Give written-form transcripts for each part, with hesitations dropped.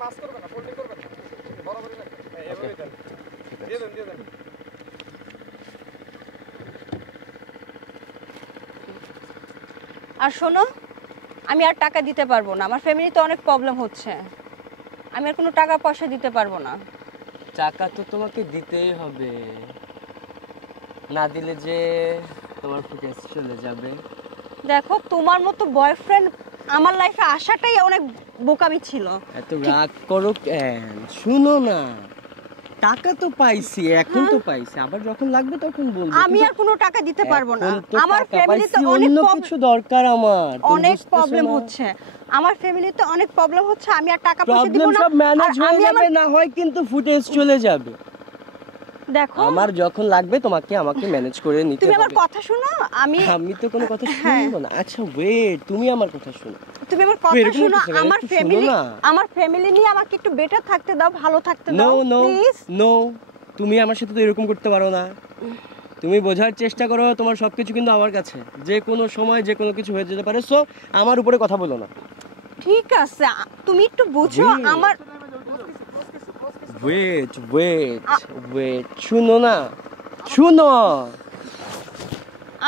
Pass করবেন না, folding করবেন না, বরাবরই রাখবেন। এইভাবেই দেন, দিয়ে দেন, দিয়ে দেন। আর শোনো, আমি আর টাকা দিতে পারবো না, আমার ফ্যামিলিতে অনেক প্রবলেম হচ্ছে, আমি আর কোনো টাকা পয়সা দিতে পারবো না। টাকা তো তোমাকে দিতেই হবে, না দিলে যে তোমার ফুটেজ চলে যাবে। দেখো, তোমার মতো বয়ফ্রেন্ড আমার লাইফে আসাটাই অনেক বোকামি ছিল। এত রাগ করো কেন? শুনো না, টাকা তো পাইছি, এখন তো পাইছি, আবার যখন লাগবে তখন বলবো। আমি আর কোনো টাকা দিতে পারবো না, আমার ফ্যামিলিতে অনেক কিছু দরকার, আমার অনেক প্রবলেম হচ্ছে, আমার ফ্যামিলিতে অনেক প্রবলেম হচ্ছে, আমি আর টাকা পয়সা দিব না। সব ম্যানেজ হয়ে যাবে, না হয় কিন্তু ফুটেজ চলে যাবে। দেখো, আমার যখন লাগবে তোমাকে আমাকে ম্যানেজ করে নিতে হবে। তুমি আমার কথা শোনো, আমি তো কোনো কথা শুনবো না। আচ্ছা ওয়েট, তুমি আমার কথা শোনো, তুমি আমার কথা শোনো। আমার ফ্যামিলি নিয়ে আমাকে একটু বেটার থাকতে দাও, ভালো থাকতে দাও প্লিজ। নো, তুমি আমার সাথে তো এরকম করতে পারো না। তুমি বোঝার চেষ্টা করো, তোমার সবকিছু কিন্তু আমার কাছে, যে কোনো সময় যে কোনো কিছু হয়ে যেতে পারে। সো আমার উপরে কথা বলো না। ঠিক আছে, তুমি একটু বুঝো আমার। ওয়েট, শুনো না, শুনো।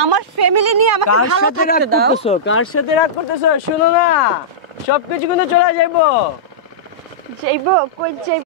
আমার ফ্যামিলি নিয়ে আমাকে ভালো থাকতে দাও। কার সাথে রাগ করতেছো? শুনো না, সবকিছু কিন্তু চলে যাইবো। যাইবো কই যাইবো?